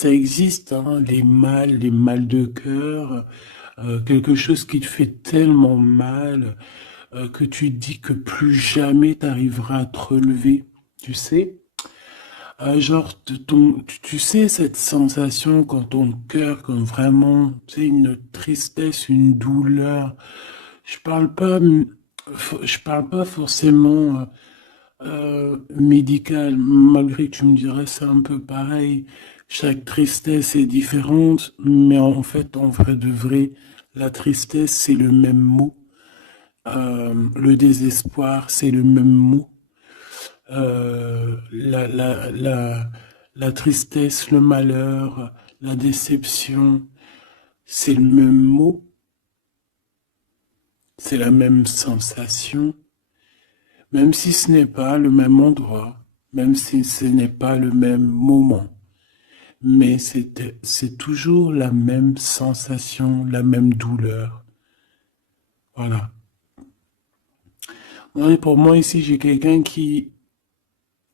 Ça existe, hein, les mal de cœur, quelque chose qui te fait tellement mal que tu te dis que plus jamais tu arriveras à te relever, tu sais? Genre, tu sais, cette sensation quand ton cœur, comme vraiment, tu sais, une tristesse, une douleur. Je parle pas, je parle pas forcément médical, malgré que tu me dirais c'est un peu pareil. Chaque tristesse est différente, mais en fait, en vrai de vrai, la tristesse, c'est le même mot. Le désespoir, c'est le même mot. La tristesse, le malheur, la déception, c'est le même mot, c'est la même sensation, même si ce n'est pas le même endroit, même si ce n'est pas le même moment. Mais c'est toujours la même sensation, la même douleur. Voilà. Ouais, pour moi, ici, j'ai quelqu'un qui,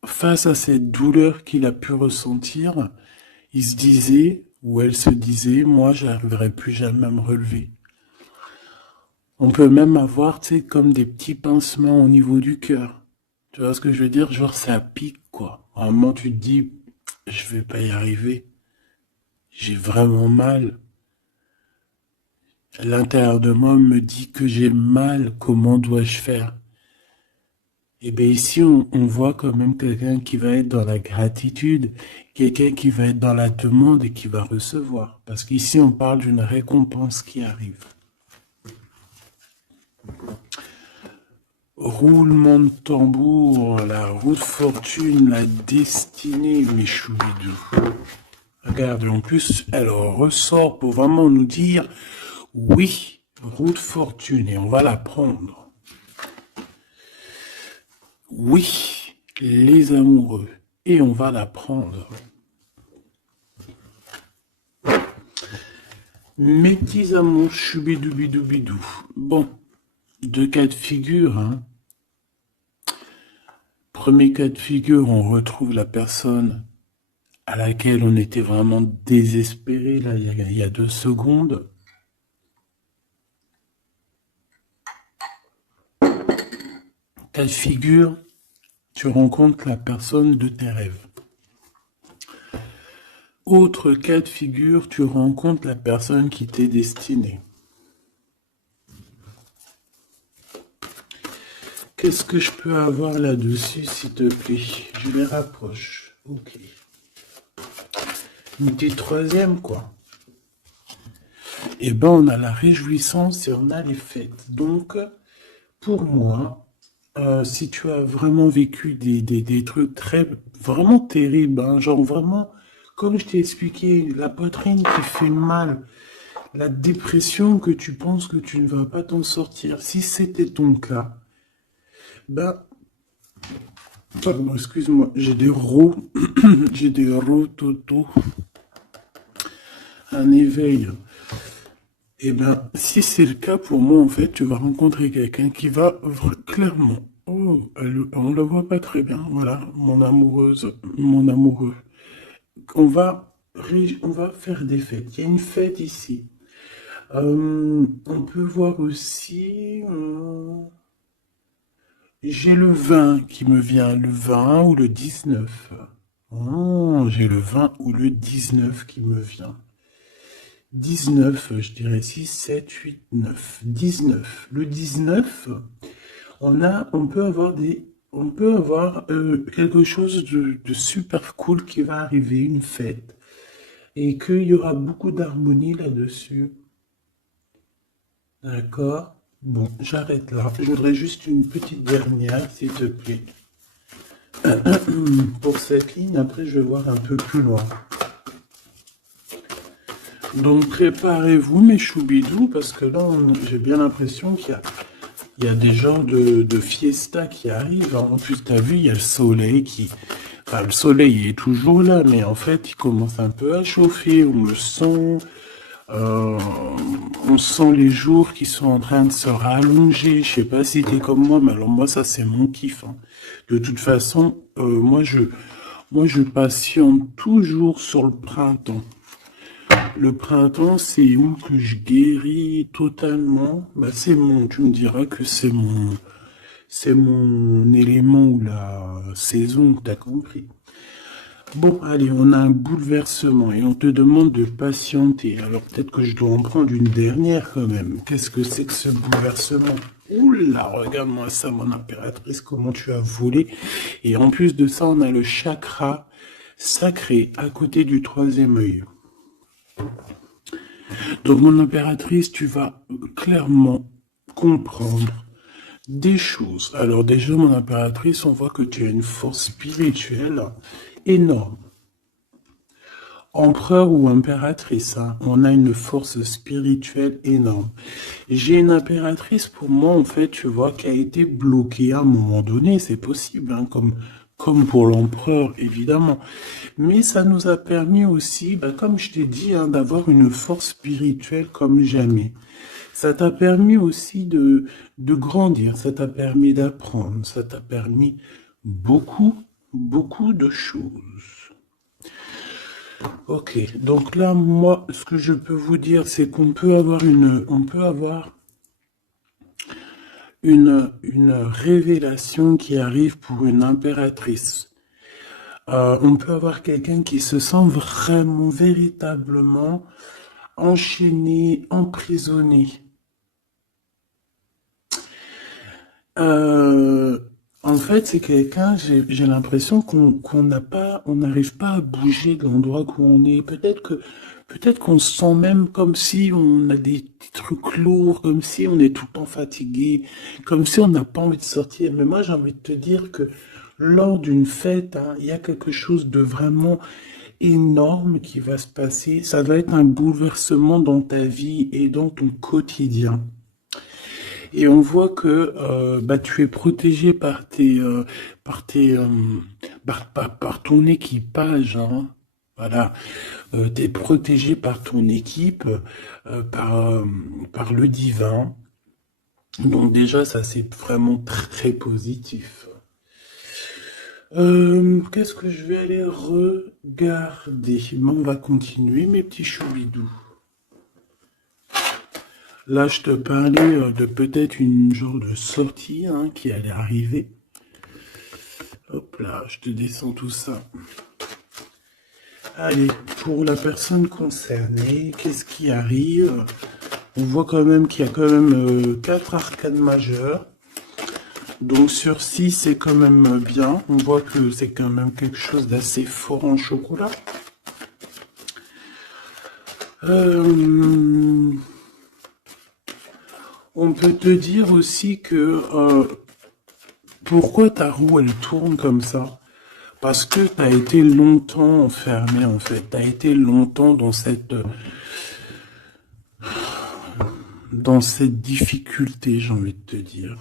face à cette douleur qu'il a pu ressentir, il se disait, ou elle se disait, moi, j'arriverai plus jamais à me relever. On peut même avoir, tu sais, comme des petits pincements au niveau du cœur. Tu vois ce que je veux dire? Genre, ça pique, quoi. À un moment, tu te dis, je vais pas y arriver. J'ai vraiment mal. L'intérieur de moi me dit que j'ai mal. Comment dois-je faire? Et bien ici, on voit quand même quelqu'un qui va être dans la gratitude, quelqu'un qui va être dans la demande et qui va recevoir. Parce qu'ici, on parle d'une récompense qui arrive. Roulement de tambour, la roue de fortune, la destinée, mes choubidous. Regarde, en plus, elle ressort pour vraiment nous dire, oui, roue de fortune, et on va la prendre. Oui, les amoureux, et on va la prendre. Mes petits amours, choubidoubidou. Bon, deux cas de figure, hein. Premier cas de figure, on retrouve la personne à laquelle on était vraiment désespéré, là, il y a 2 secondes. Cas de figure, tu rencontres la personne de tes rêves. Autre cas de figure, tu rencontres la personne qui t'est destinée. Qu'est-ce que je peux avoir là-dessus, s'il te plaît? Je les rapproche. Ok. Une petite troisième, quoi. Eh ben, on a la réjouissance et on a les fêtes. Donc, pour moi, si tu as vraiment vécu des trucs vraiment terribles, hein, genre vraiment, comme je t'ai expliqué, la poitrine qui fait mal, la dépression que tu penses que tu ne vas pas t'en sortir, si c'était ton cas, ben, pardon, excuse-moi, j'ai des rots, j'ai des rototos, un éveil. Eh bien, si c'est le cas pour moi, en fait, tu vas rencontrer quelqu'un qui va clairement. Oh, on la voit pas très bien. Voilà, mon amoureuse, mon amoureux. On va faire des fêtes. Il y a une fête ici. On peut voir aussi. J'ai le 20 qui me vient, le 20 ou le 19. Oh, j'ai le 20 ou le 19 qui me vient. 19, je dirais 6, 7, 8, 9. 19. Le 19, on peut avoir quelque chose de super cool qui va arriver, une fête. Et qu'il y aura beaucoup d'harmonie là-dessus. D'accord? Bon, j'arrête là. Je voudrais juste une petite dernière, s'il te plaît. Pour cette ligne, après, je vais voir un peu plus loin. Donc, préparez-vous, mes choubidous, parce que là, j'ai bien l'impression il y a des genres de fiesta qui arrivent. En plus, t'as vu, il y a le soleil qui... Enfin, le soleil est toujours là, mais en fait, il commence un peu à chauffer. On sent les jours qui sont en train de se rallonger. Je sais pas si t'es comme moi, mais alors moi, ça, c'est mon kiff, hein. De toute façon, Moi, je patiente toujours sur le printemps. Le printemps, c'est où que je guéris totalement. Bah, tu me diras que c'est mon élément ou la saison, t'as compris. Bon, allez, on a un bouleversement et on te demande de patienter. Alors peut-être que je dois en prendre une dernière quand même. Qu'est-ce que c'est que ce bouleversement? Oula, regarde-moi ça, mon impératrice, comment tu as volé. Et en plus de ça, on a le chakra sacré à côté du troisième œil. Donc, mon impératrice, tu vas clairement comprendre des choses. Alors déjà, mon impératrice, on voit que tu as une force spirituelle énorme. Empereur ou impératrice, hein, on a une force spirituelle énorme. J'ai une impératrice, pour moi, en fait, tu vois, qui a été bloquée à un moment donné, c'est possible, hein, comme pour l'empereur, évidemment. Mais ça nous a permis aussi, bah, comme je t'ai dit, hein, d'avoir une force spirituelle comme jamais. Ça t'a permis aussi de grandir, ça t'a permis d'apprendre, ça t'a permis beaucoup, beaucoup de choses. Ok, donc là, moi, ce que je peux vous dire, c'est qu'on peut avoir une révélation qui arrive pour une impératrice. On peut avoir quelqu'un qui se sent vraiment, véritablement enchaîné, emprisonné. Euh, En fait, c'est quelqu'un, j'ai l'impression qu'on n'a pas, on n'arrive pas à bouger de l'endroit où on est. Peut-être qu'on se sent même comme si on a des petits trucs lourds, comme si on est tout le temps fatigué, comme si on n'a pas envie de sortir. Mais moi, j'ai envie de te dire que lors d'une fête, hein, il y a quelque chose de vraiment énorme qui va se passer. Ça va être un bouleversement dans ta vie et dans ton quotidien. Et on voit que bah, tu es protégé par par ton équipage, hein. Voilà, tu es protégé par ton équipe, par le divin. Donc déjà, ça c'est vraiment très positif. Qu'est-ce que je vais aller regarder? Bon, on va continuer, mes petits choubidous. Là, je te parlais de peut-être une genre de sortie hein, qui allait arriver. Hop là, je te descends tout ça. Allez, pour la personne concernée, qu'est-ce qui arrive? On voit quand même qu'il y a quand même 4 arcades majeures. Donc sur 6, c'est quand même bien. On voit que c'est quand même quelque chose d'assez fort en chocolat. On peut te dire aussi que pourquoi ta roue elle tourne comme ça? Parce que tu as été longtemps enfermé en fait. Tu as été longtemps dans cette difficulté, j'ai envie de te dire.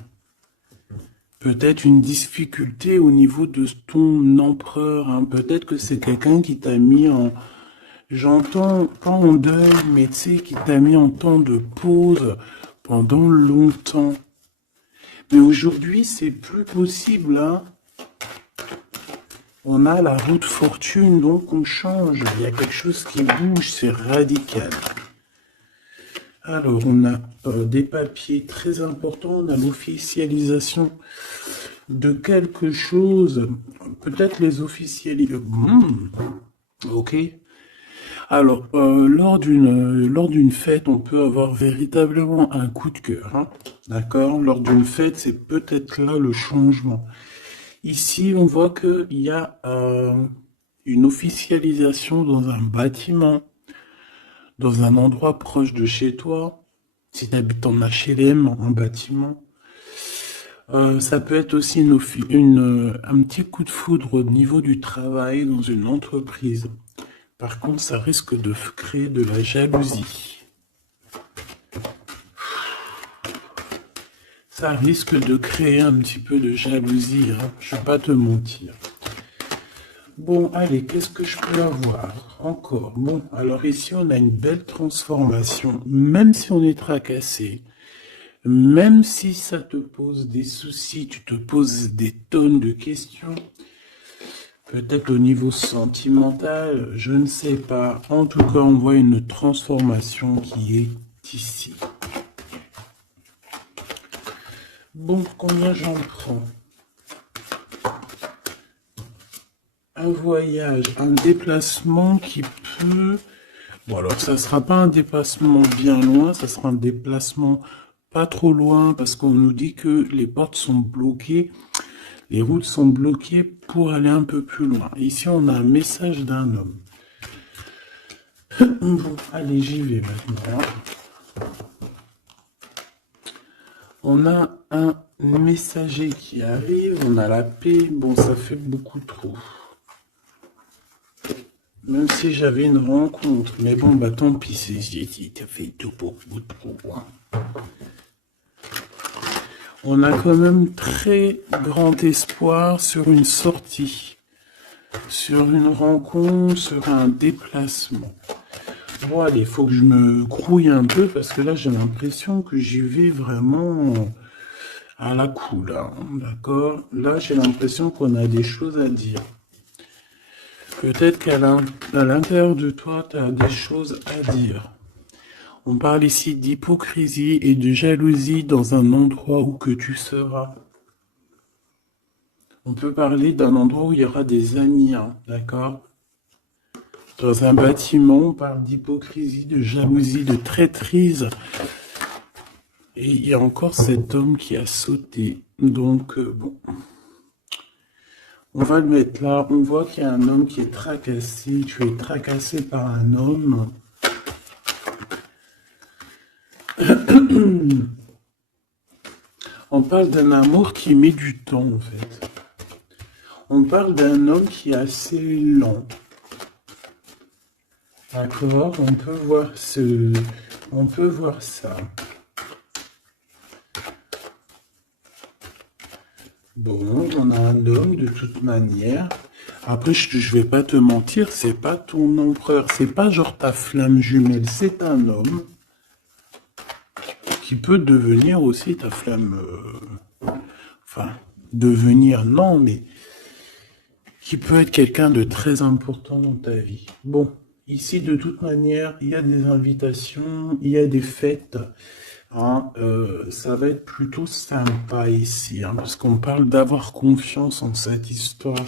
Peut-être une difficulté au niveau de ton empereur. Hein. Peut-être que c'est quelqu'un qui t'a mis en... J'entends pas en deuil, mais tu sais, qui t'a mis en temps de pause pendant longtemps. Mais aujourd'hui, c'est plus possible, hein. On a la roue de fortune, donc on change. Il y a quelque chose qui bouge, c'est radical. Alors, on a des papiers très importants. On a l'officialisation de quelque chose. Peut-être les officialiser. Ok. Alors, lors d'une fête, on peut avoir véritablement un coup de cœur. Hein. D'accord? Lors d'une fête, c'est peut-être là le changement. Ici, on voit qu'il y a une officialisation dans un bâtiment, dans un endroit proche de chez toi. Si tu habites en HLM, un bâtiment. Ça peut être aussi un petit coup de foudre au niveau du travail dans une entreprise. Par contre, ça risque de créer de la jalousie. Ça risque de créer un petit peu de jalousie, hein. Je ne vais pas te mentir. Bon, allez, qu'est-ce que je peux avoir encore? Bon, alors ici, on a une belle transformation. Même si on est tracassé, même si ça te pose des soucis, tu te poses des tonnes de questions, Peut-être au niveau sentimental, je ne sais pas. En tout cas, on voit une transformation qui est ici. Bon, combien j'en prends? Un voyage, un déplacement qui peut... Bon, alors ça sera pas un déplacement bien loin, ça sera un déplacement pas trop loin parce qu'on nous dit que les portes sont bloquées, les routes sont bloquées pour aller un peu plus loin. Ici, on a un message d'un homme. Bon, allez, j'y vais maintenant. On a un messager qui arrive, on a la paix. Bon, ça fait beaucoup trop. Même si j'avais une rencontre, mais bon, bah tant pis, ça fait tout beaucoup trop. Hein. On a quand même très grand espoir sur une sortie, sur une rencontre, sur un déplacement. Bon, allez, il faut que je me grouille un peu parce que là, j'ai l'impression que j'y vais vraiment à la cool, hein, d'accord? Là, j'ai l'impression qu'on a des choses à dire. Peut-être qu'à l'intérieur de toi, tu as des choses à dire. On parle ici d'hypocrisie et de jalousie dans un endroit où que tu seras. On peut parler d'un endroit où il y aura des amis, hein, d'accord? Dans un bâtiment, on parle d'hypocrisie, de jalousie, de traîtrise. Et il y a encore cet homme qui a sauté. Donc, bon. On va le mettre là. On voit qu'il y a un homme qui est tracassé. Tu es tracassé par un homme. On parle d'un amour qui met du temps, en fait. On parle d'un homme qui est assez lent. D'accord? On peut voir ça. Bon, on a un homme de toute manière. Après, je vais pas te mentir, c'est pas ton empereur, c'est pas genre ta flamme jumelle, c'est un homme qui peut devenir aussi ta flamme. Enfin, devenir, non, mais qui peut être quelqu'un de très important dans ta vie. Bon, ici, de toute manière, il y a des invitations, il y a des fêtes. Hein, ça va être plutôt sympa ici, hein, parce qu'on parle d'avoir confiance en cette histoire,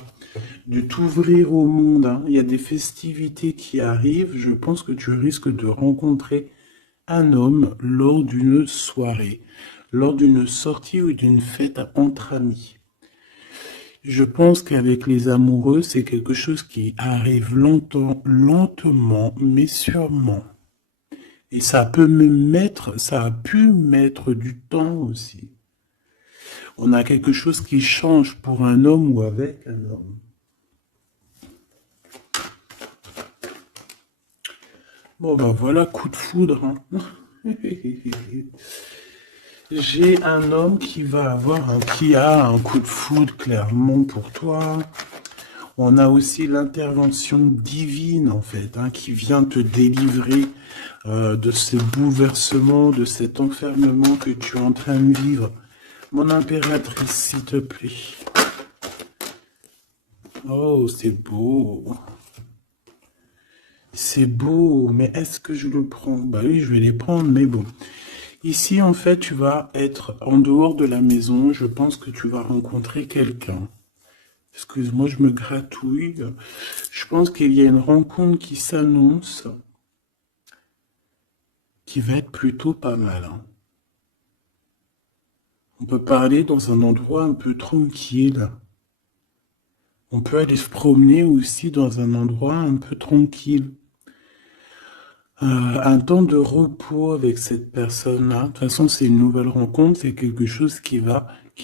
de t'ouvrir au monde. Hein. Il y a des festivités qui arrivent. Je pense que tu risques de rencontrer un homme lors d'une soirée, lors d'une sortie ou d'une fête entre amis. Je pense qu'avec les amoureux, c'est quelque chose qui arrive lentement, mais sûrement. Et ça a pu mettre du temps aussi. On a quelque chose qui change pour un homme ou avec un homme. Bon ben voilà, coup de foudre. Hein. J'ai un homme qui a un coup de foudre clairement pour toi. On a aussi l'intervention divine, en fait, hein, qui vient te délivrer de ces bouleversements, de cet enfermement que tu es en train de vivre. Mon impératrice, s'il te plaît. Oh, c'est beau. C'est beau, mais est-ce que je le prends? Bah oui, je vais les prendre, mais bon. Ici, en fait, tu vas être en dehors de la maison. Je pense que tu vas rencontrer quelqu'un. Excuse-moi, je me gratouille. Je pense qu'il y a une rencontre qui s'annonce, qui va être plutôt pas mal. Hein. On peut parler dans un endroit un peu tranquille. On peut aller se promener aussi dans un endroit un peu tranquille. Un temps de repos avec cette personne-là. De toute façon, c'est une nouvelle rencontre, c'est quelque chose qui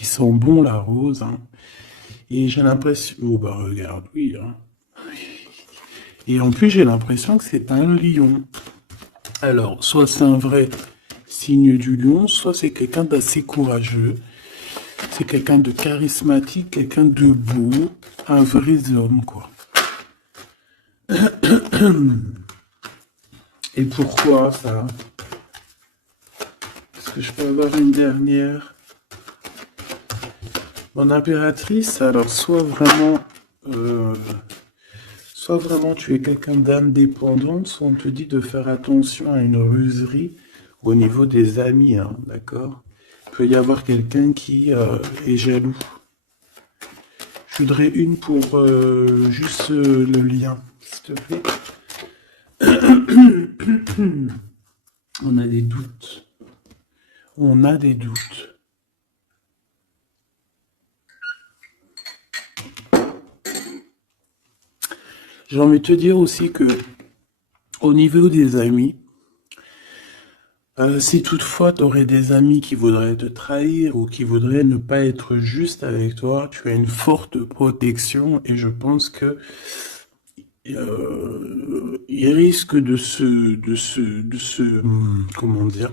sent bon la rose. Hein. Et j'ai l'impression... Oh bah regarde, oui. Hein. Et en plus, j'ai l'impression que c'est un lion. Alors, soit c'est un vrai signe du lion, soit c'est quelqu'un d'assez courageux. C'est quelqu'un de charismatique, quelqu'un de beau, un vrai homme, quoi. Et pourquoi ça? Est-ce que je peux avoir une dernière? Mon impératrice, alors soit vraiment euh, soit vraiment tu es quelqu'un d'indépendant, soit on te dit de faire attention à une ruserie au niveau des amis, hein, d'accord? Il peut y avoir quelqu'un qui est jaloux. Je voudrais une pour juste le lien, s'il te plaît. On a des doutes. On a des doutes. J'ai envie de te dire aussi que au niveau des amis, si toutefois tu aurais des amis qui voudraient te trahir ou qui voudraient ne pas être juste avec toi, tu as une forte protection et je pense que ils risquent comment dire,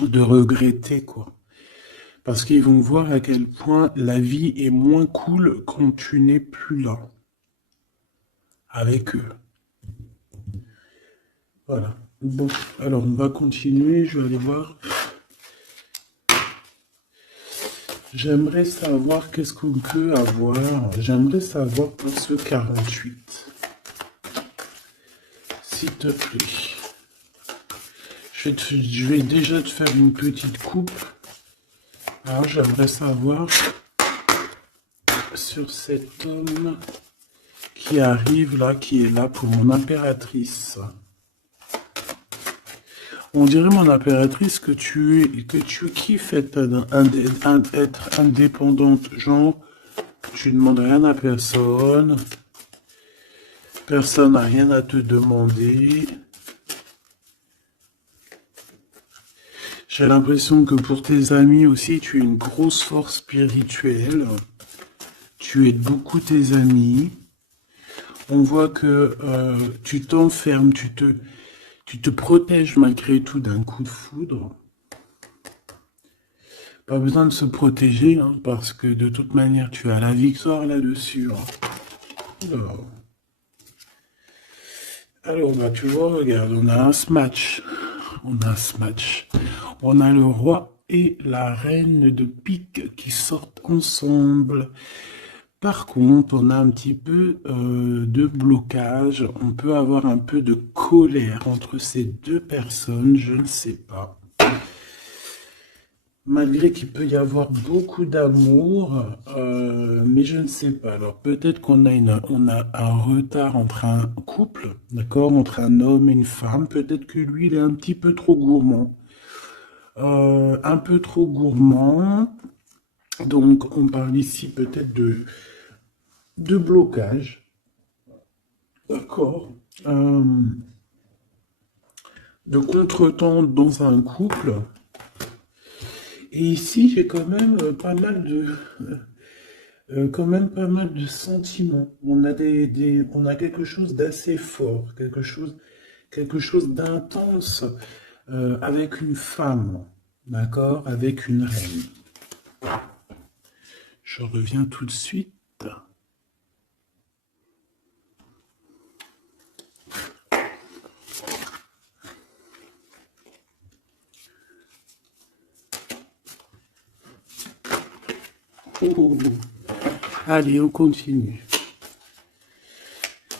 de regretter quoi. Parce qu'ils vont voir à quel point la vie est moins cool quand tu n'es plus là avec eux. Voilà. Bon, alors on va continuer, je vais aller voir. J'aimerais savoir qu'est-ce qu'on peut avoir. J'aimerais savoir pour ce 48. S'il te plaît. Je vais déjà te faire une petite coupe. Alors j'aimerais savoir sur cet homme qui arrive là, qui est là pour mon impératrice. On dirait, mon impératrice, que tu kiffes être indépendante. Genre, tu ne demandes rien à personne. Personne n'a rien à te demander. J'ai l'impression que pour tes amis aussi, tu es une grosse force spirituelle. Tu aides beaucoup tes amis. On voit que tu t'enfermes, tu te protèges malgré tout d'un coup de foudre. Pas besoin de se protéger, hein, parce que de toute manière, tu as la victoire là-dessus. Hein. Alors, bah, tu vois, regarde, on a un smash. On a un smash. On a le roi et la reine de pique qui sortent ensemble. Par contre, on a un petit peu de blocage. On peut avoir un peu de colère entre ces deux personnes, je ne sais pas. Malgré qu'il peut y avoir beaucoup d'amour, mais je ne sais pas. Alors peut-être qu'on a un retard entre un couple, d'accord, entre un homme et une femme. Peut-être que lui, il est un petit peu trop gourmand. Un peu trop gourmand. Donc on parle ici peut-être de blocage. D'accord. De contretemps dans un couple. Et ici, j'ai quand même pas mal de sentiments. On a on a quelque chose d'assez fort, quelque chose d'intense avec une femme, d'accord, avec une reine. Je reviens tout de suite. Oh. Allez, on continue.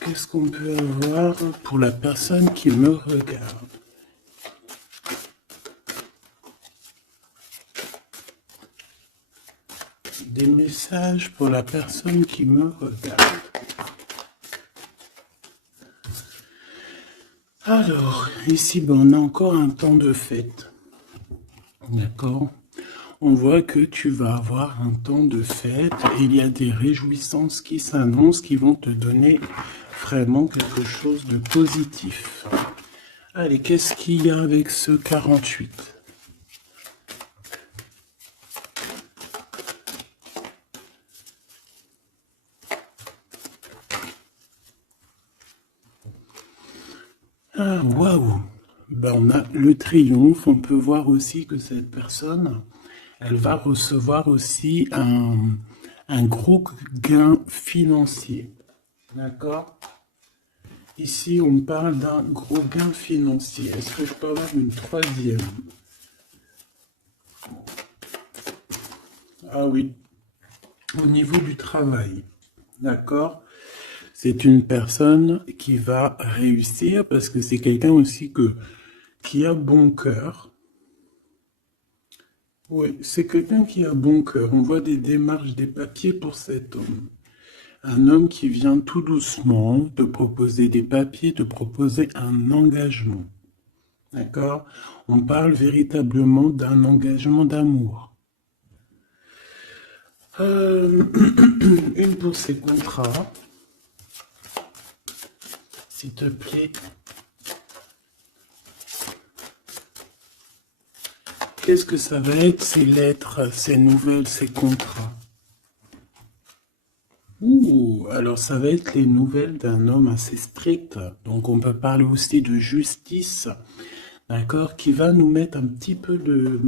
Qu'est-ce qu'on peut avoir pour la personne qui me regarde? Des messages pour la personne qui me regarde. Alors, ici, ben, on a encore un temps de fête. D'accord? On voit que tu vas avoir un temps de fête et il y a des réjouissances qui s'annoncent qui vont te donner vraiment quelque chose de positif. Allez, qu'est-ce qu'il y a avec ce 48? Ah, waouh! Ben, on a le triomphe. On peut voir aussi que cette personne, elle va recevoir aussi un gros gain financier. D'accord? Ici, on parle d'un gros gain financier. Est-ce que je peux avoir une troisième? Ah oui, au niveau du travail. D'accord? C'est une personne qui va réussir parce que c'est quelqu'un aussi qui a bon cœur. Oui, c'est quelqu'un qui a bon cœur. On voit des démarches, des papiers pour cet homme. Un homme qui vient tout doucement te proposer des papiers, te proposer un engagement. D'accord? On parle véritablement d'un engagement d'amour. Une pour ces contrats, s'il te plaît. Qu'est-ce que ça va être, ces lettres, ces nouvelles, ces contrats? Ouh, alors ça va être les nouvelles d'un homme assez strict. Donc on peut parler aussi de justice, d'accord, qui va nous mettre un petit peu de,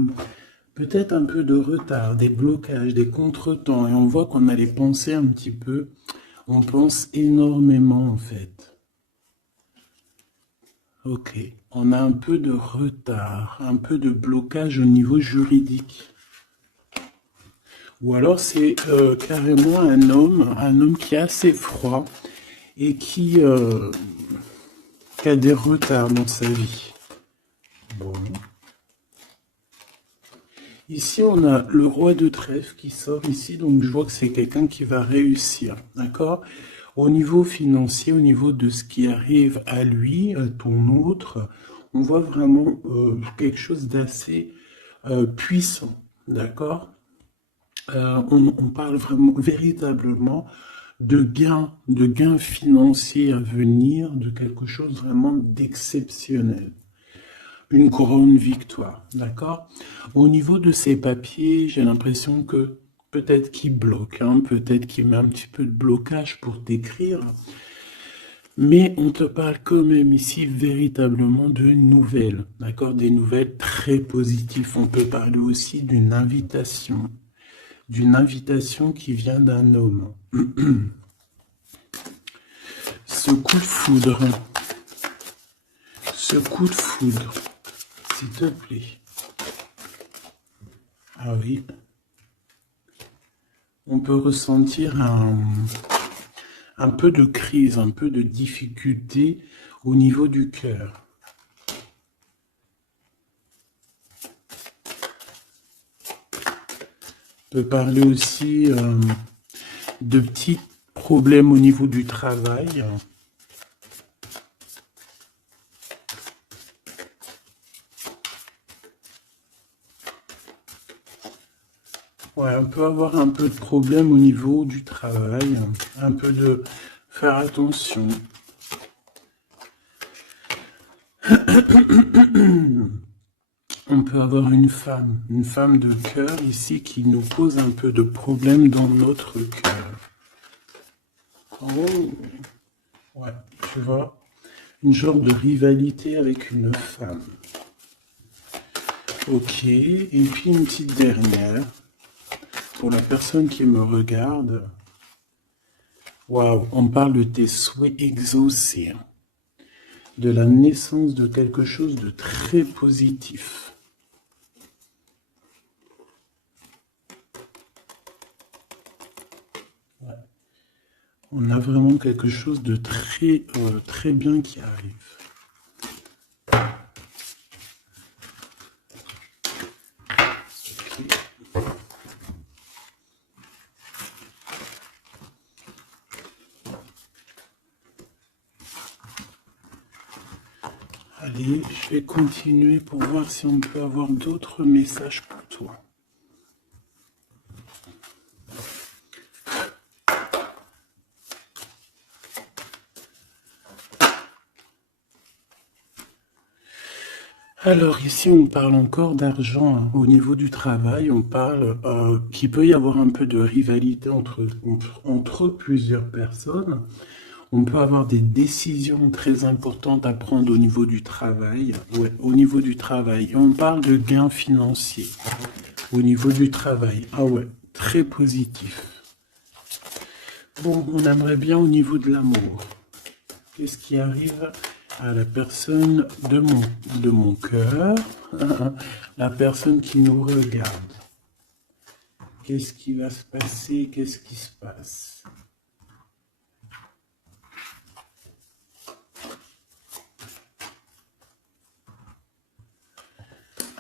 peut-être un peu de retard, des blocages, des contretemps. Et on voit qu'on a les pensées un petit peu. On pense énormément en fait. Ok, on a un peu de retard, un peu de blocage au niveau juridique. Ou alors c'est carrément un homme qui est assez froid et qui a des retards dans sa vie. Bon. Ici, on a le roi de trèfle qui sort ici, donc je vois que c'est quelqu'un qui va réussir, d'accord? Au niveau financier, au niveau de ce qui arrive à lui, à ton autre, on voit vraiment quelque chose d'assez puissant, d'accord? On parle vraiment, véritablement de gains financiers à venir, de quelque chose vraiment d'exceptionnel. Une grande victoire, d'accord? Au niveau de ces papiers, j'ai l'impression que peut-être qu'il bloque, hein, peut-être qu'il met un petit peu de blocage pour t'écrire, mais on te parle quand même ici véritablement de nouvelles, d'accord? Des nouvelles très positives. On peut parler aussi d'une invitation qui vient d'un homme. Ce coup de foudre, ce coup de foudre, s'il te plaît. Ah oui. On peut ressentir un peu de crise, un peu de difficulté au niveau du cœur. On peut parler aussi de petits problèmes au niveau du travail. Ouais, on peut avoir un peu de problème au niveau du travail, un peu de faire attention. On peut avoir une femme de cœur ici qui nous pose un peu de problème dans notre cœur. Oh, ouais, tu vois, une genre de rivalité avec une femme. Ok, et puis une petite dernière, pour la personne qui me regarde. Waouh, on parle de tes souhaits exaucés, de la naissance de quelque chose de très positif. On a vraiment quelque chose de très, très bien qui arrive. Allez, je vais continuer pour voir si on peut avoir d'autres messages pour toi. Alors ici, on parle encore d'argent, hein. Au niveau du travail, on parle qu'il peut y avoir un peu de rivalité entre plusieurs personnes. On peut avoir des décisions très importantes à prendre au niveau du travail. Ouais, au niveau du travail. Et on parle de gains financiers au niveau du travail. Ah ouais, très positif. Bon, on aimerait bien au niveau de l'amour. Qu'est-ce qui arrive à la personne de mon cœur, la personne qui nous regarde? Qu'est-ce qui va se passer? Qu'est-ce qui se passe?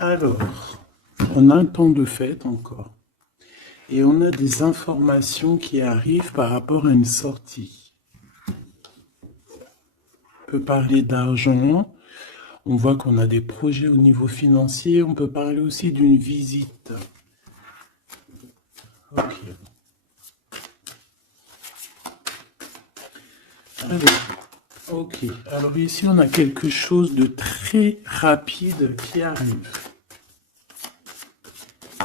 Alors, on a un temps de fête encore. Et on a des informations qui arrivent par rapport à une sortie. On peut parler d'argent. On voit qu'on a des projets au niveau financier. On peut parler aussi d'une visite. Ok. Allez. Ok. Alors ici, on a quelque chose de très rapide qui arrive.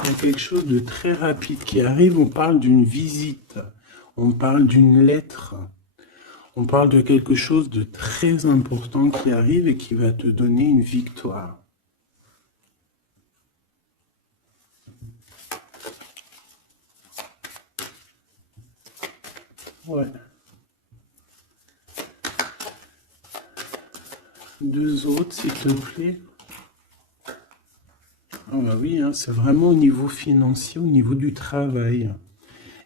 Il y a quelque chose de très rapide qui arrive. On parle d'une visite. On parle d'une lettre. On parle de quelque chose de très important qui arrive et qui va te donner une victoire. Ouais. Deux autres, s'il te plaît. Ah bah oui, hein, c'est vraiment au niveau financier, au niveau du travail.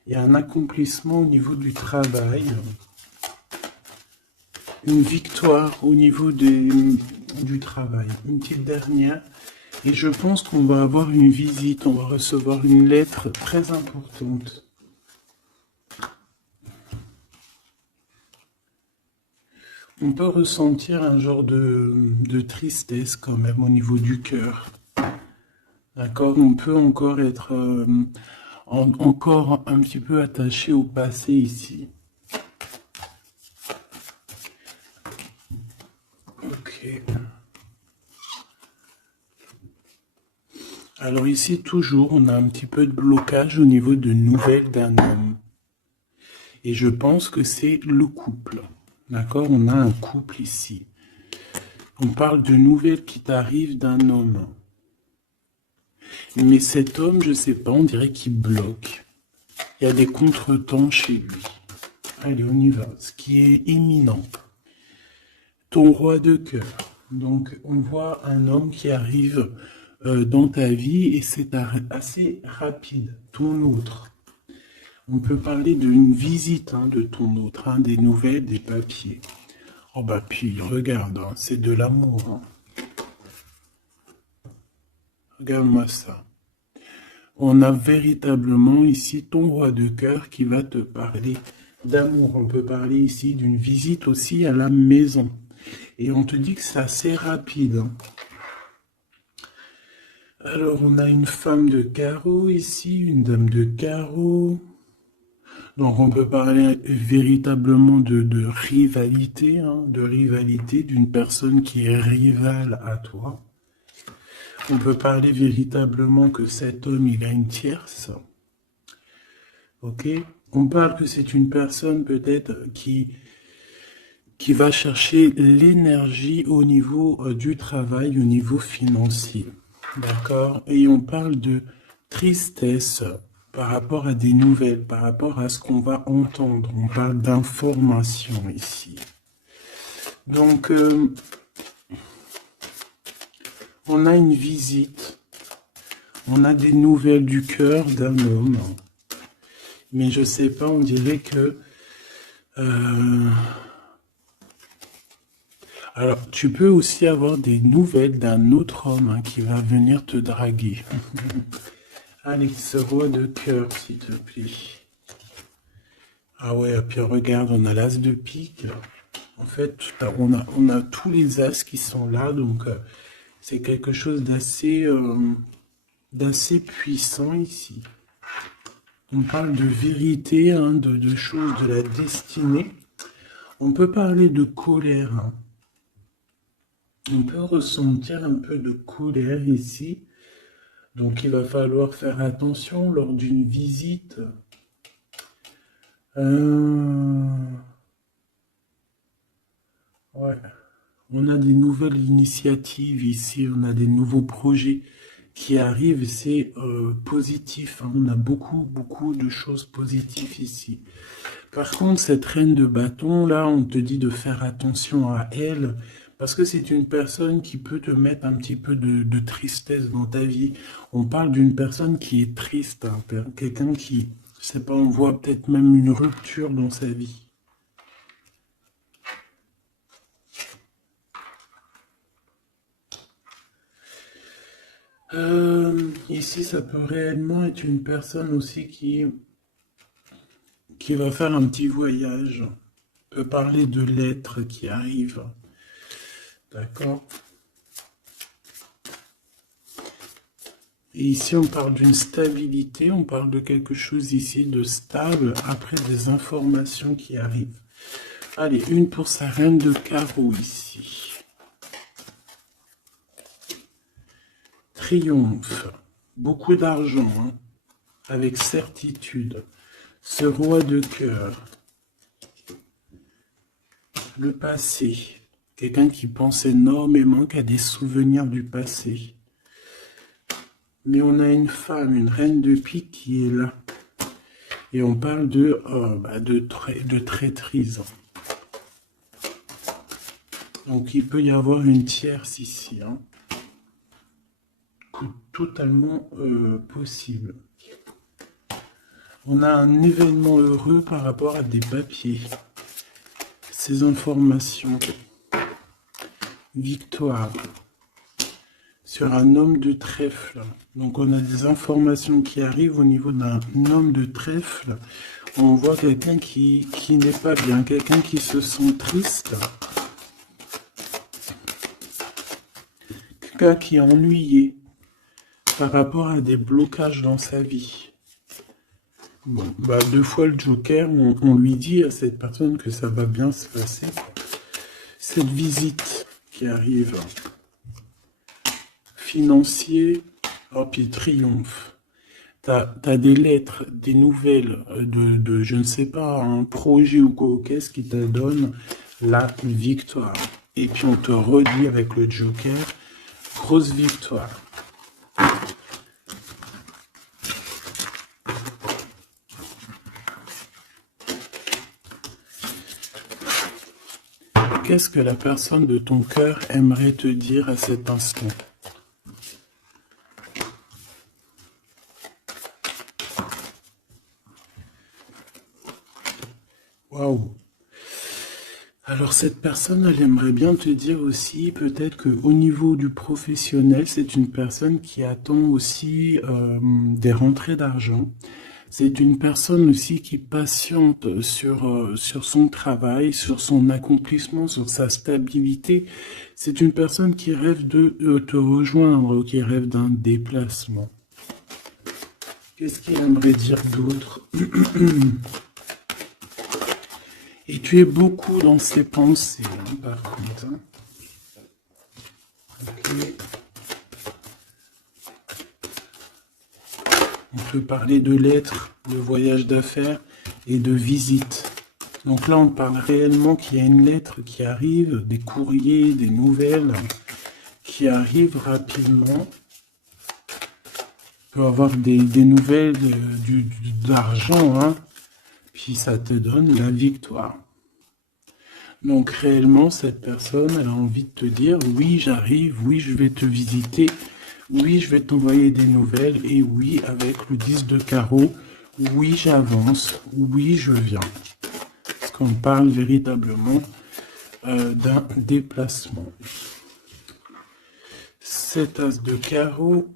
Il y a un accomplissement au niveau du travail. Une victoire au niveau du travail. Une petite dernière. Et je pense qu'on va avoir une visite, on va recevoir une lettre très importante. On peut ressentir un genre de tristesse quand même au niveau du cœur. D'accord? On peut encore être encore un petit peu attaché au passé ici. Ok. Alors ici, toujours, on a un petit peu de blocage au niveau de nouvelles d'un homme. Et je pense que c'est le couple. D'accord? On a un couple ici. On parle de nouvelles qui t'arrivent d'un homme. Mais cet homme, je sais pas, on dirait qu'il bloque. Il y a des contretemps chez lui. Allez, on y va. Ce qui est imminent. Ton roi de cœur. Donc, on voit un homme qui arrive dans ta vie et c'est assez rapide. Ton autre. On peut parler d'une visite de ton autre, des nouvelles, des papiers. Oh bah puis, regarde, c'est de l'amour. Regarde-moi ça. On a véritablement ici ton roi de cœur qui va te parler d'amour. On peut parler ici d'une visite aussi à la maison. Et on te dit que c'est assez rapide. Alors, on a une femme de carreau ici, une dame de carreau. Donc, on peut parler véritablement de rivalité, de rivalité d'une personne qui est rivale à toi. On peut parler véritablement que cet homme, il a une tierce. Ok? On parle que c'est une personne peut-être qui va chercher l'énergie au niveau du travail, au niveau financier. D'accord? Et on parle de tristesse par rapport à des nouvelles, par rapport à ce qu'on va entendre. On parle d'information ici. Donc, on a une visite. On a des nouvelles du cœur d'un homme. Mais je sais pas, on dirait que... Alors, tu peux aussi avoir des nouvelles d'un autre homme qui va venir te draguer. Alex, roi de cœur, s'il te plaît. Ah ouais, puis regarde, on a l'as de pique. En fait, on a tous les as qui sont là, donc c'est quelque chose d'assez puissant ici. On parle de vérité, de choses de la destinée. On peut parler de colère. On peut ressentir un peu de colère ici. Donc il va falloir faire attention lors d'une visite. Ouais. On a des nouvelles initiatives ici, on a des nouveaux projets qui arrivent, c'est positif. On a beaucoup de choses positives ici. Par contre, cette reine de bâton, là, on te dit de faire attention à elle, parce que c'est une personne qui peut te mettre un petit peu de tristesse dans ta vie. On parle d'une personne qui est triste, quelqu'un qui, je sais pas, on voit peut-être même une rupture dans sa vie. Ici, ça peut réellement être une personne aussi qui va faire un petit voyage. On peut parler de lettres qui arrivent. D'accord? Et ici, on parle d'une stabilité, on parle de quelque chose ici de stable après des informations qui arrivent. Allez, une pour sa reine de carreau ici. Triomphe. Beaucoup d'argent, hein, avec certitude. Ce roi de cœur. Le passé. Quelqu'un qui pense énormément, qui a des souvenirs du passé. Mais on a une femme, une reine de pique qui est là. Et on parle de traîtrise. Donc il peut y avoir une tierce ici. Hein. Totalement possible. On a un événement heureux par rapport à des papiers. Ces informations. Victoire. Sur un homme de trèfle. Donc on a des informations qui arrivent au niveau d'un homme de trèfle. On voit quelqu'un qui n'est pas bien, quelqu'un qui se sent triste. Quelqu'un qui est ennuyé par rapport à des blocages dans sa vie. Bon, bah, 2 fois le Joker, on lui dit à cette personne que ça va bien se passer. Cette visite qui arrive. Financier, oh, puis triomphe. T'as des lettres, des nouvelles de je ne sais pas, un projet ou quoi, qu'est-ce qui te donne la victoire. Et puis on te redit avec le Joker, grosse victoire. Qu'est-ce que la personne de ton cœur aimerait te dire à cet instant? Waouh! Alors cette personne, elle aimerait bien te dire aussi, peut-être qu'au niveau du professionnel, c'est une personne qui attend aussi des rentrées d'argent. C'est une personne aussi qui patiente sur son travail, sur son accomplissement, sur sa stabilité. C'est une personne qui rêve de te rejoindre, qui rêve d'un déplacement. Qu'est-ce qu'il aimerait dire d'autre? Et tu es beaucoup dans ses pensées, hein, par contre. Hein. Okay. On peut parler de lettres, de voyage d'affaires et de visites. Donc là, on parle réellement qu'il y a une lettre qui arrive, des courriers, des nouvelles qui arrivent rapidement. Tu peux avoir des nouvelles d'argent, hein, puis ça te donne la victoire. Donc réellement, cette personne, elle a envie de te dire, oui, j'arrive, oui, je vais te visiter, oui, je vais t'envoyer des nouvelles, et oui, avec le 10 de carreau, oui, j'avance, oui, je viens. Parce qu'on parle véritablement d'un déplacement. Cet as de carreau,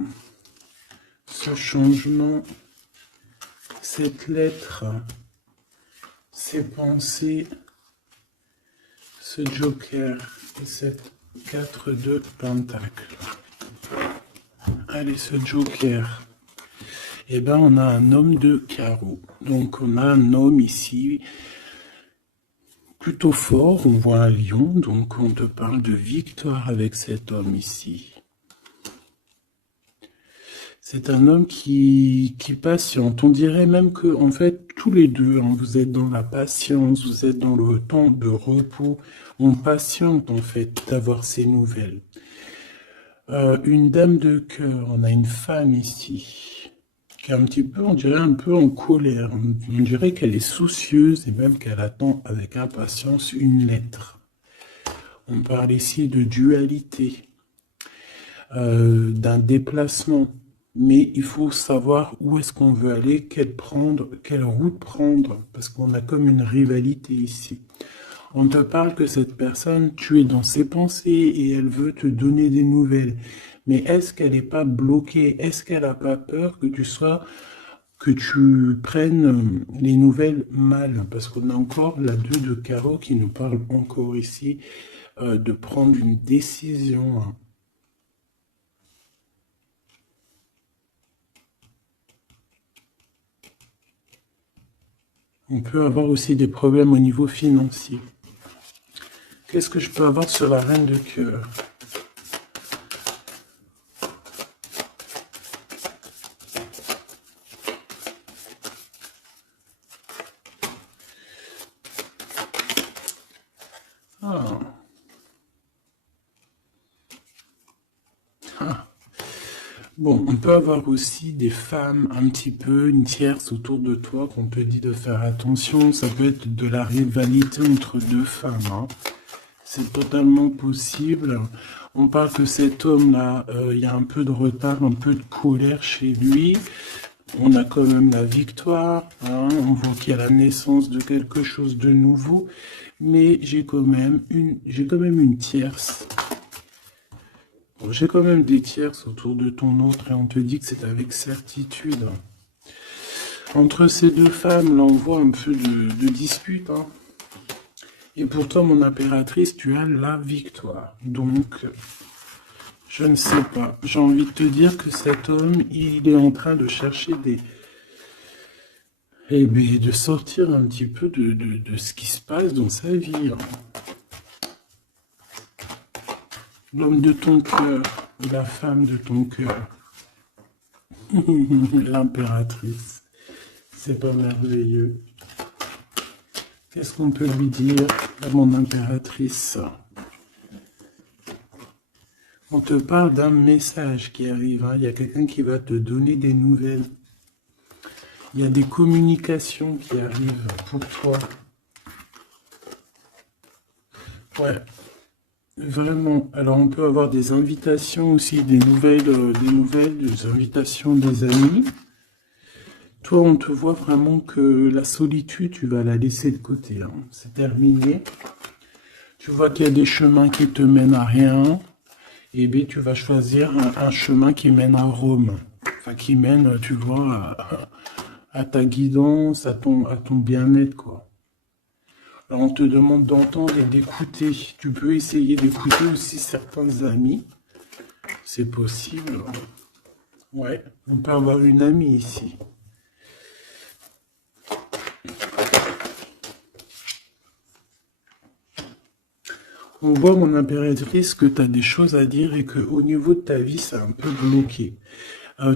ce changement, cette lettre, ces pensées, ce Joker et cette 4 de Pentacle. Allez, ce Joker. Eh ben, on a un homme de carreau. Donc, on a un homme ici plutôt fort. On voit un lion. Donc, on te parle de victoire avec cet homme ici. C'est un homme qui patiente. On dirait même que, en fait, tous les deux, hein, vous êtes dans la patience, vous êtes dans le temps de repos. On patiente, en fait, d'avoir ces nouvelles. Une dame de cœur, on a une femme ici, qui est un petit peu, on dirait un peu en colère. On dirait qu'elle est soucieuse et même qu'elle attend avec impatience une lettre. On parle ici de dualité, d'un déplacement. Mais il faut savoir où est-ce qu'on veut aller, quelle route prendre, parce qu'on a comme une rivalité ici. On te parle que cette personne, tu es dans ses pensées et elle veut te donner des nouvelles. Mais est-ce qu'elle n'est pas bloquée? Est-ce qu'elle n'a pas peur que tu prennes les nouvelles mal? Parce qu'on a encore la 2 de carreau qui nous parle encore ici de prendre une décision, hein. On peut avoir aussi des problèmes au niveau financier. Qu'est-ce que je peux avoir sur la reine de cœur? Ah. Ah. Bon, on peut avoir aussi des femmes un petit peu, une tierce autour de toi qu'on te dit de faire attention. Ça peut être de la rivalité entre deux femmes, hein. C'est totalement possible. On parle que cet homme-là, il y a un peu de retard, un peu de colère chez lui. On a quand même la victoire, hein. On voit qu'il y a la naissance de quelque chose de nouveau. Mais j'ai quand même une tierce. Bon, j'ai quand même des tierces autour de ton autre et on te dit que c'est avec certitude. Entre ces deux femmes, là, on voit un peu de dispute, hein. Et pourtant, mon impératrice, tu as la victoire. Donc, je ne sais pas. J'ai envie de te dire que cet homme, il est en train de chercher de sortir un petit peu de ce qui se passe dans sa vie, hein. L'homme de ton cœur, la femme de ton cœur, l'impératrice. C'est pas merveilleux. Qu'est-ce qu'on peut lui dire à mon impératrice? On te parle d'un message qui arrive, hein. Il y a quelqu'un qui va te donner des nouvelles. Il y a des communications qui arrivent pour toi. Ouais, vraiment. Alors on peut avoir des invitations aussi, des invitations des amis. Toi, on te voit vraiment que la solitude, tu vas la laisser de côté, hein. C'est terminé. Tu vois qu'il y a des chemins qui te mènent à rien. Et bien, tu vas choisir un chemin qui mène à Rome. Enfin, qui mène, tu vois, à ta guidance, à ton bien-être, quoi. Alors, on te demande d'entendre et d'écouter. Tu peux essayer d'écouter aussi certains amis. C'est possible. Ouais, on peut avoir une amie ici. On voit, mon impératrice, que tu as des choses à dire et qu'au niveau de ta vie, c'est un peu bloqué.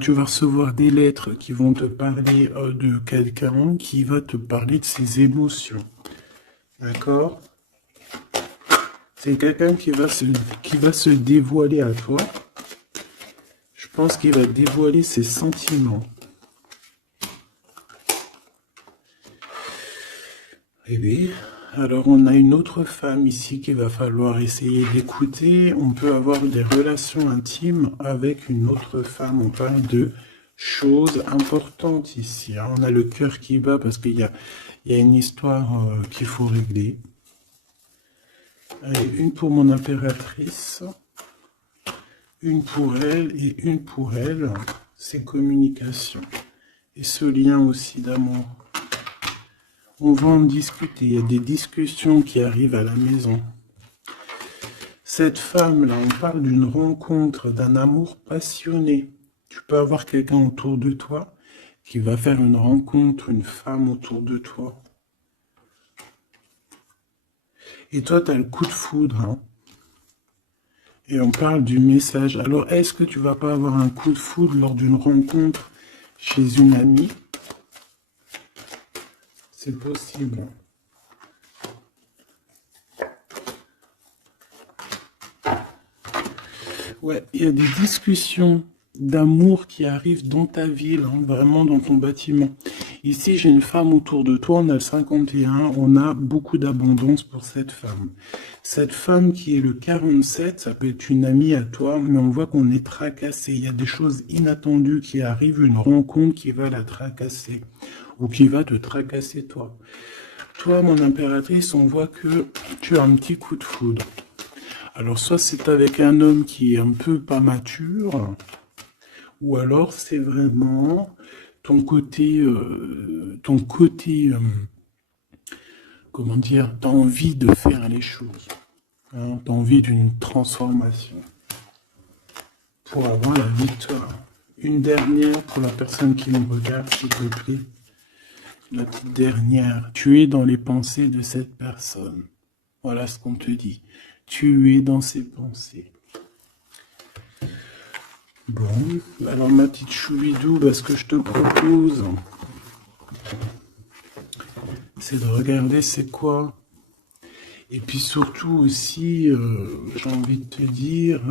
Tu vas recevoir des lettres qui vont te parler de quelqu'un qui va te parler de ses émotions. D'accord? C'est quelqu'un qui va se dévoiler à toi. Je pense qu'il va dévoiler ses sentiments. Eh bien, alors on a une autre femme ici qu'il va falloir essayer d'écouter. On peut avoir des relations intimes avec une autre femme. On parle de choses importantes ici, hein. On a le cœur qui bat parce qu'il y a une histoire qu'il faut régler. Allez, une pour mon impératrice, une pour elle et une pour elle. C'est communication. Et ce lien aussi d'amour. On va en discuter. Il y a des discussions qui arrivent à la maison. Cette femme-là, on parle d'une rencontre, d'un amour passionné. Tu peux avoir quelqu'un autour de toi qui va faire une rencontre, une femme autour de toi. Et toi, tu as le coup de foudre, hein. Et on parle du message. Alors, est-ce que tu vas pas avoir un coup de foudre lors d'une rencontre chez une amie? C'est possible. Ouais, il y a des discussions d'amour qui arrivent dans ta ville, hein, vraiment dans ton bâtiment. Ici, j'ai une femme autour de toi, on a le 51, on a beaucoup d'abondance pour cette femme. Cette femme qui est le 47, ça peut être une amie à toi, mais on voit qu'on est tracassé. Il y a des choses inattendues qui arrivent, une rencontre qui va la tracasser, ou qui va te tracasser toi. Toi, mon impératrice, on voit que tu as un petit coup de foudre. Alors, soit c'est avec un homme qui est un peu pas mature, ou alors c'est vraiment ton côté, comment dire, t'as envie de faire les choses. Hein, t'as envie d'une transformation pour avoir la victoire. Une dernière pour la personne qui me regarde, s'il te plaît. La petite dernière. Tu es dans les pensées de cette personne. Voilà ce qu'on te dit. Tu es dans ses pensées. Bon, alors ma petite choubidou, ce que je te propose, c'est de regarder c'est quoi. Et puis surtout aussi, j'ai envie de te dire,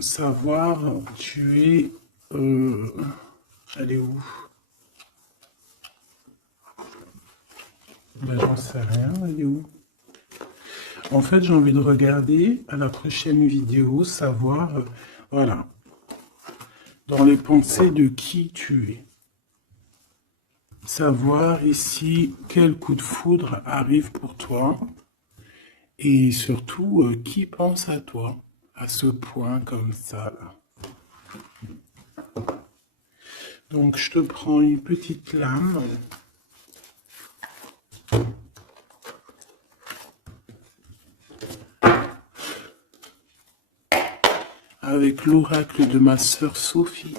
savoir, tu es... elle est où? J'en sais rien, elle est où? En fait, j'ai envie de regarder à la prochaine vidéo, savoir, voilà, dans les pensées de qui tu es. Savoir ici quel coup de foudre arrive pour toi et surtout qui pense à toi à ce point comme ça là. Donc je te prends une petite lame. Avec l'oracle de ma sœur Sophie,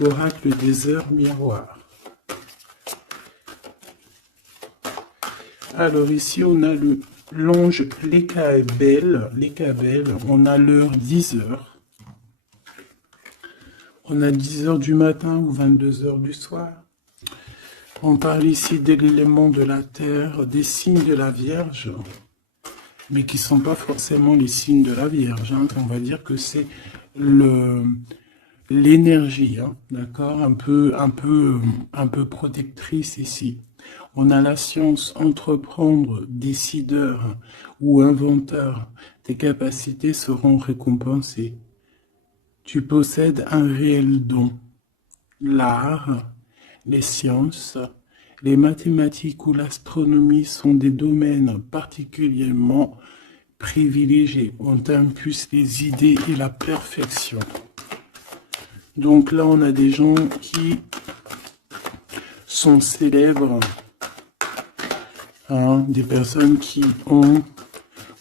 l'oracle des heures miroirs. Alors ici on a l'ange Lekabel, on a l'heure 10h. On a 10h du matin ou 22h du soir. On parle ici de l'élément de la terre, des signes de la Vierge, mais qui ne sont pas forcément les signes de la Vierge. Hein. On va dire que c'est l'énergie, hein, d'accord, un peu protectrice ici. On a la science, entreprendre, décideur ou inventeur. Tes capacités seront récompensées. Tu possèdes un réel don. L'art, les sciences, les mathématiques ou l'astronomie sont des domaines particulièrement privilégiés. On t'impulse les idées et la perfection. Donc là, on a des gens qui sont célèbres, hein, des personnes qui ont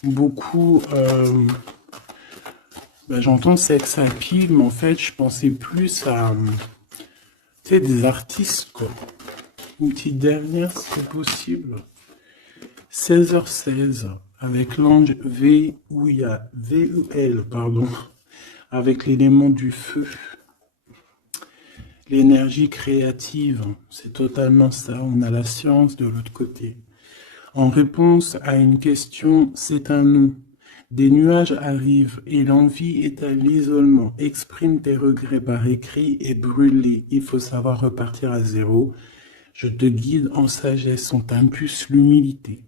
beaucoup... j'entends sex appeal, mais en fait, je pensais plus à... tu sais, des artistes, quoi. Une petite dernière, si c'est possible. 16h16, avec l'ange VEL, pardon, avec l'élément du feu. L'énergie créative, c'est totalement ça. On a la science de l'autre côté. En réponse à une question, c'est un non. Des nuages arrivent et l'envie est à l'isolement. Exprime tes regrets par écrit et brûle-les. Il faut savoir repartir à zéro. Je te guide en sagesse, on t'impulse l'humilité.